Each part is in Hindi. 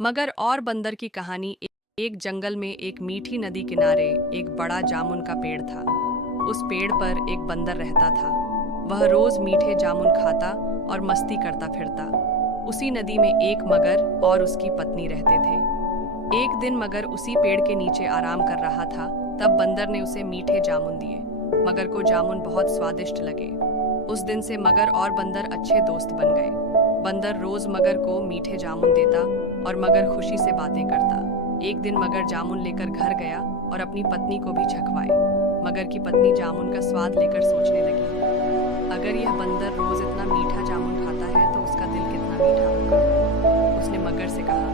मगर और बंदर की कहानी। एक जंगल में एक मीठी नदी किनारे एक बड़ा जामुन का पेड़ था। उस पेड़ पर एक बंदर रहता था। वह रोज मीठे जामुन खाता और मस्ती करता फिरता। उसी नदी में एक मगर और उसकी पत्नी रहते थे। एक दिन मगर उसी पेड़ के नीचे आराम कर रहा था। तब बंदर ने उसे मीठे जामुन दिए। मगर को जामुन बहुत स्वादिष्ट लगे। उस दिन से मगर और बंदर अच्छे दोस्त बन गए। बंदर रोज मगर को मीठे जामुन देता और मगर खुशी से बातें करता। एक दिन मगर जामुन लेकर घर गया और अपनी पत्नी को भी चखवाए। मगर की पत्नी जामुन का स्वाद लेकर सोचने लगी, अगर यह बंदर रोज इतना मीठा जामुन खाता है तो उसका दिल कितना मीठा होगा। उसने मगर से कहा,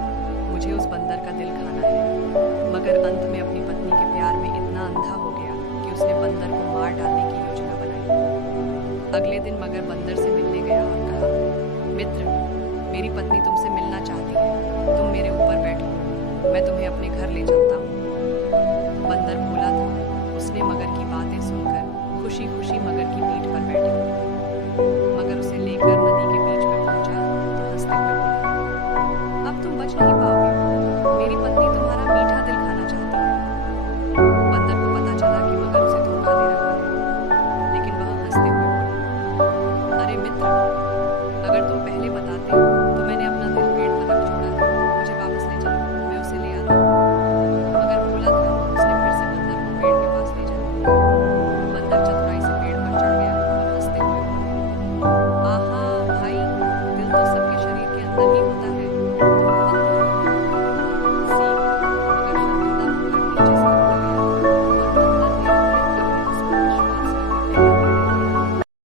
मुझे उस बंदर का दिल खाना है। मगर अंत में अपनी पत्नी के प्यार में इतना अंधा हो गया कि उसने बंदर को मार डालने की योजना बनाई। अगले दिन मगर बंदर से मिलने गया और कहा, मित्र, मेरी पत्नी तुमसे मिलना चाहती है, तुम मेरे ऊपर बैठो, मैं तुम्हें अपने घर ले चलता हूँ। बंदर भोला था। उसने मगर की बातें सुनकर खुशी खुशी मगर